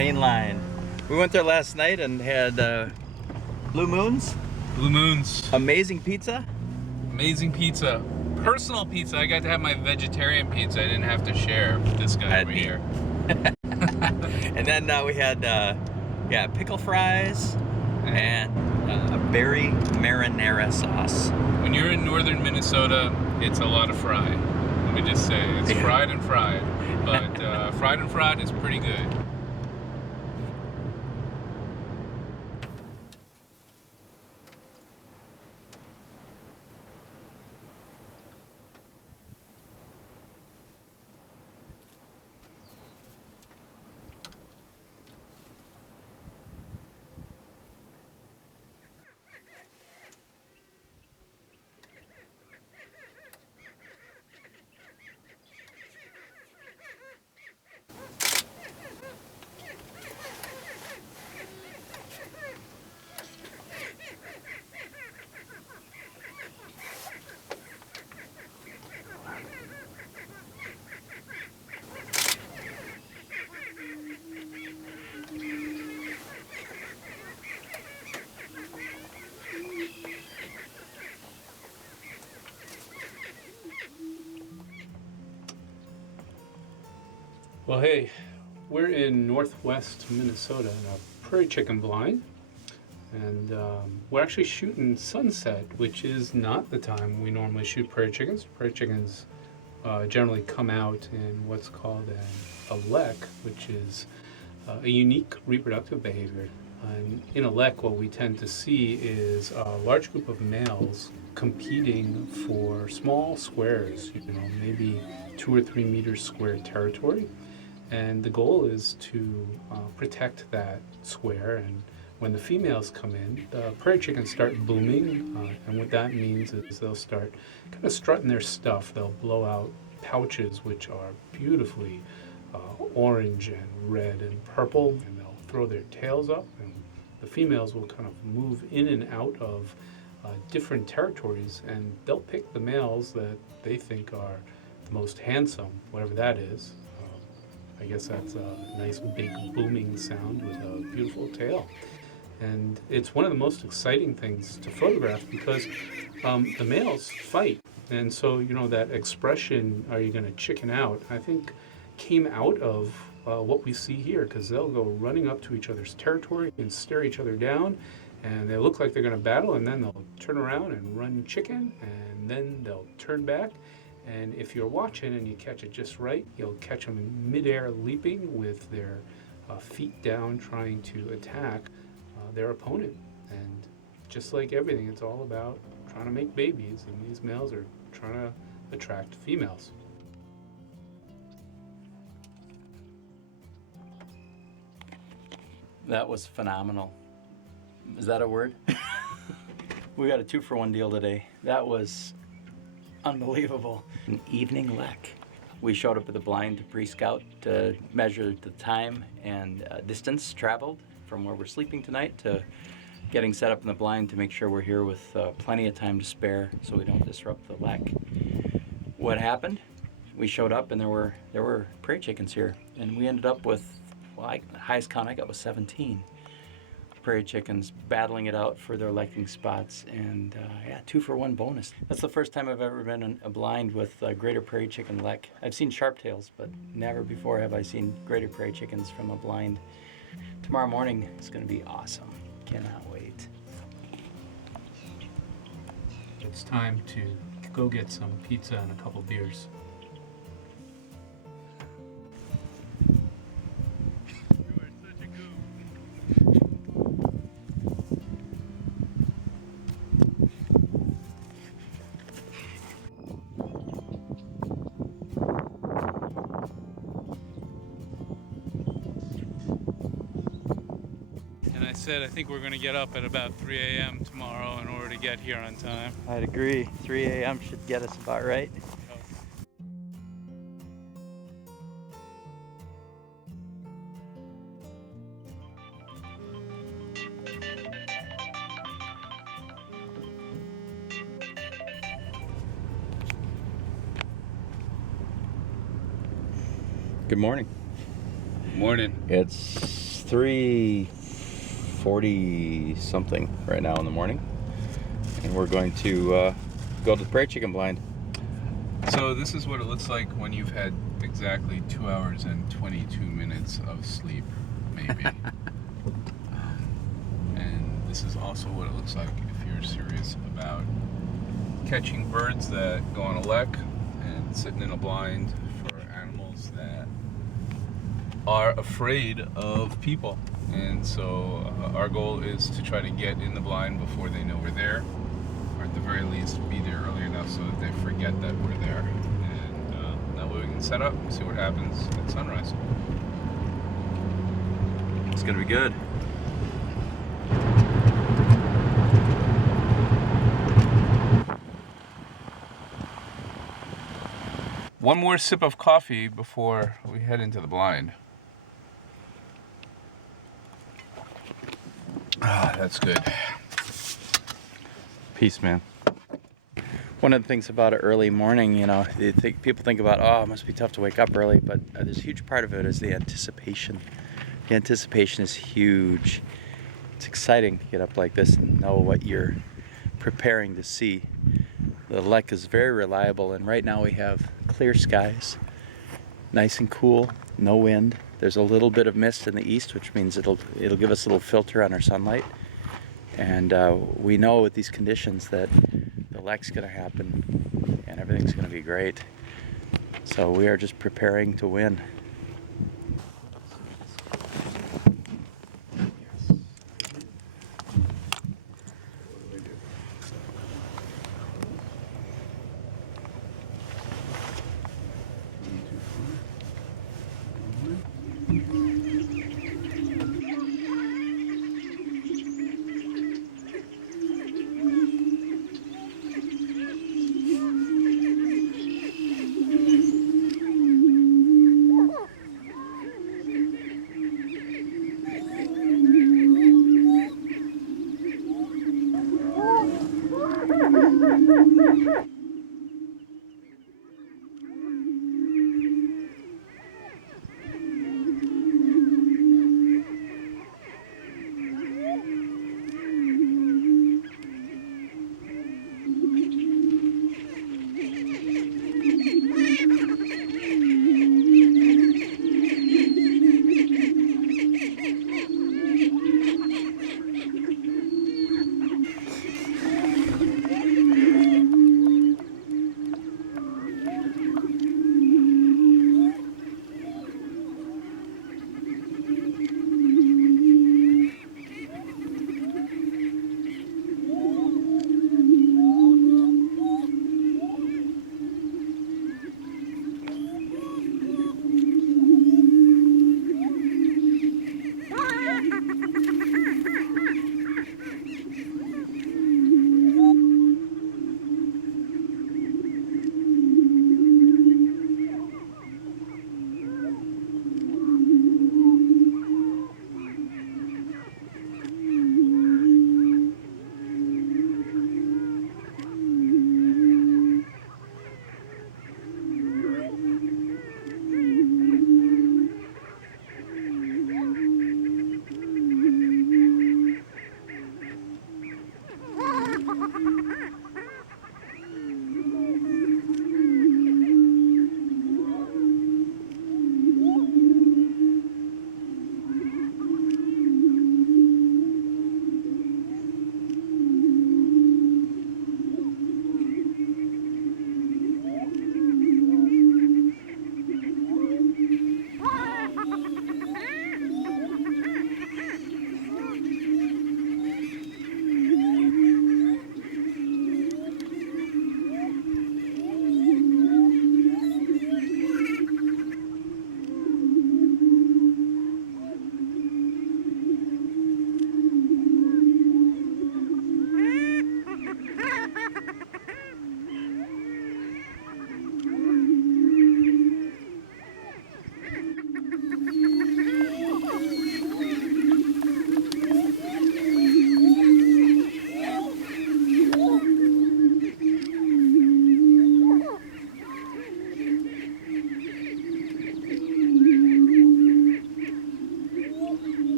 main line. We went there last night and had Blue Moons. Blue Moons. Amazing pizza. Amazing pizza. Personal pizza. I got to have my vegetarian pizza. I didn't have to share with this guy over here. And then we had pickle fries and a berry marinara sauce. When you're in northern Minnesota, it's a lot of fry. Let me just say, it's fried and fried. But fried and fried is pretty good. Well, hey, we're in northwest Minnesota in a prairie chicken blind, and we're actually shooting sunset, which is not the time we normally shoot prairie chickens. Prairie chickens generally come out in what's called an Alek, which is a unique reproductive behavior. And in Alek, what we tend to see is a large group of males competing for small squares, maybe 2 or 3 meters square territory. And the goal is to protect that square, and when the females come in, the prairie chickens start booming, and what that means is they'll start kind of strutting their stuff. They'll blow out pouches which are beautifully orange and red and purple, and they'll throw their tails up, and the females will kind of move in and out of different territories, and they'll pick the males that they think are the most handsome, whatever that is. I guess that's a nice big booming sound with a beautiful tail. And it's one of the most exciting things to photograph because the males fight. And so, that expression, are you going to chicken out, I think came out of what we see here, because they'll go running up to each other's territory and stare each other down, and they look like they're going to battle, and then they'll turn around and run chicken, and then they'll turn back. And if you're watching and you catch it just right, you'll catch them in midair leaping with their feet down, trying to attack their opponent. And just like everything, it's all about trying to make babies, and these males are trying to attract females. That was phenomenal. Is that a word? We got a 2-for-1 deal today. That was unbelievable. An evening lek. We showed up at the blind to pre-scout to measure the time and distance traveled from where we're sleeping tonight to getting set up in the blind to make sure we're here with plenty of time to spare so we don't disrupt the lek. What happened? We showed up and there were prairie chickens here, and we ended up with, the highest count I got was 17 prairie chickens battling it out for their lekking spots, and 2-for-1 bonus. That's the first time I've ever been in a blind with greater prairie chicken lek. I've seen sharp-tails, but never before have I seen greater prairie chickens from a blind. Tomorrow morning is going to be awesome. Cannot wait. It's time to go get some pizza and a couple beers. I think we're going to get up at about 3 a.m. tomorrow in order to get here on time. I'd agree. 3 a.m. should get us about right. Good morning. Morning. It's 3:40 something right now in the morning, and we're going to go to the Prairie Chicken Blind. So this is what it looks like when you've had exactly 2 hours and 22 minutes of sleep, maybe. And this is also what it looks like if you're serious about catching birds that go on Alek and sitting in a blind for animals that are afraid of people. And so our goal is to try to get in the blind before they know we're there, or at the very least be there early enough so that they forget that we're there. And that way we can set up and see what happens at sunrise. It's gonna be good. One more sip of coffee before we head into the blind. Ah, that's good. Peace, man. One of the things about an early morning, you know, people think about, oh, it must be tough to wake up early, but there's a huge part of it is the anticipation. The anticipation is huge. It's exciting to get up like this and know what you're preparing to see. The Alek is very reliable, and right now we have clear skies, nice and cool, no wind. There's a little bit of mist in the east, which means it'll give us a little filter on our sunlight. And we know with these conditions that the Alek's going to happen, and everything's going to be great. So we are just preparing to win.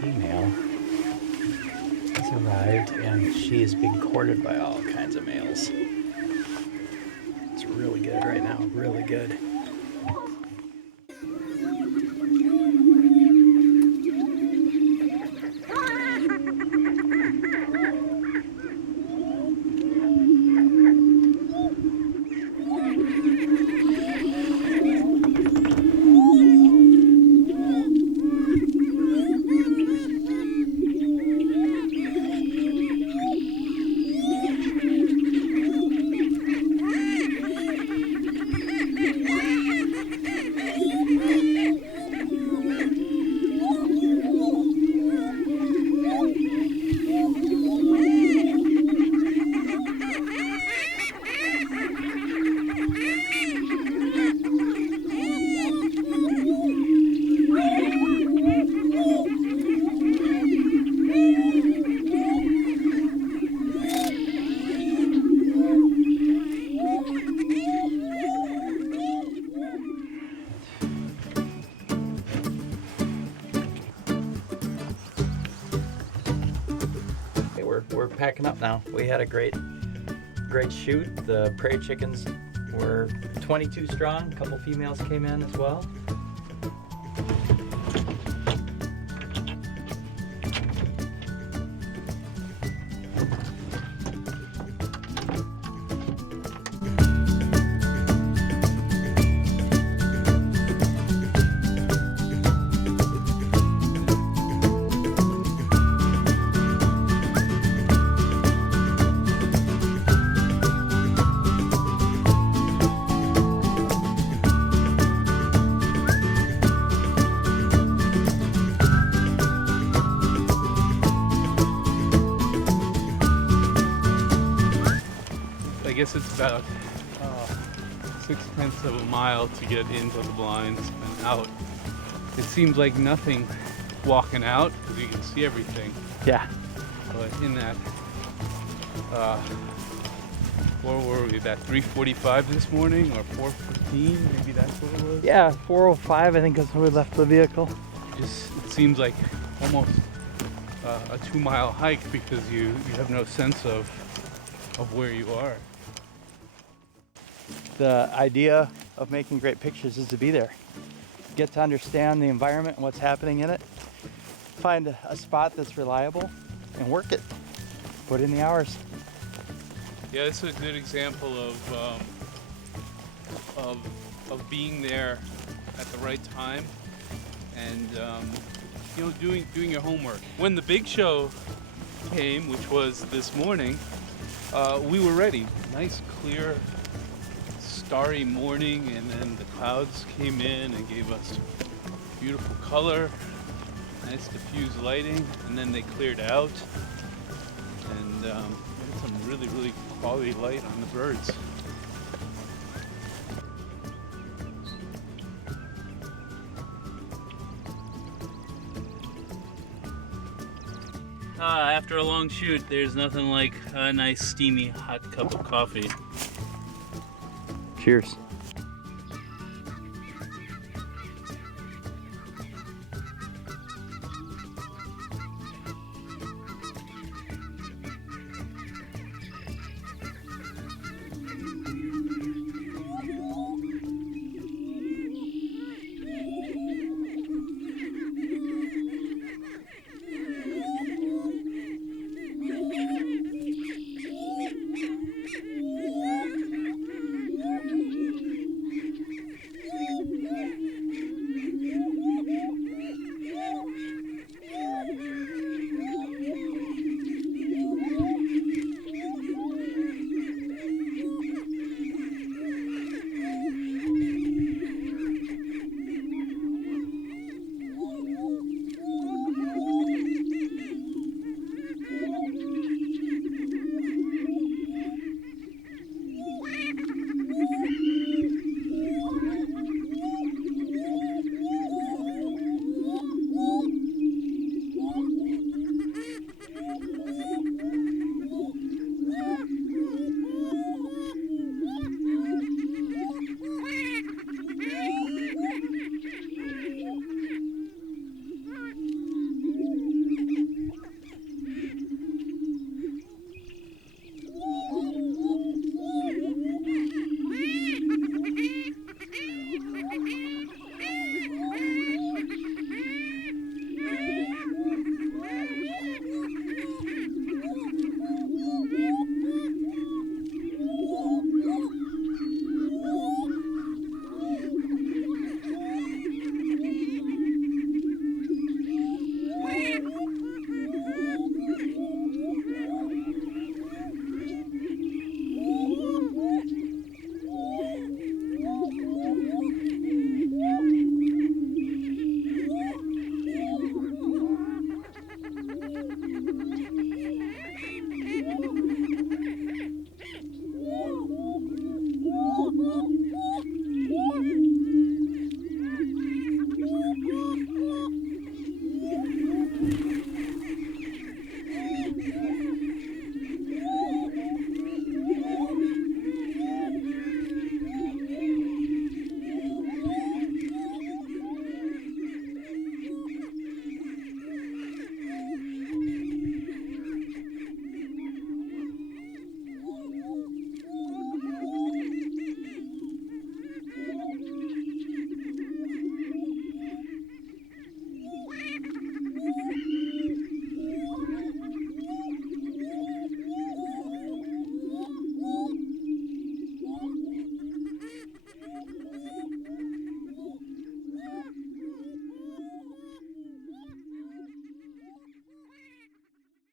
female has arrived, and she is being courted by all kinds of males. It's really good right now, really good. We're packing up now. We had a great shoot. The prairie chickens were 22 strong. A couple females came in as well. I guess it's about 6/10 of a mile to get into the blinds and out. It seems like nothing walking out because you can see everything. Yeah. But in that, where were we? That 3:45 this morning or 4:15? Maybe that's what it was. Yeah, 4:05. I think that's when we left the vehicle. It seems like almost a 2-mile hike because you have no sense of where you are. The idea of making great pictures is to be there. Get to understand the environment and what's happening in it. Find a spot that's reliable and work it. Put in the hours. Yeah, this is a good example of being there at the right time and doing your homework. When the big show came, which was this morning, we were ready. Nice, clear, starry morning, and then the clouds came in and gave us beautiful color, nice diffused lighting, and then they cleared out, and we had some really, really quality light on the birds. After a long shoot, there's nothing like a nice steamy hot cup of coffee. Cheers.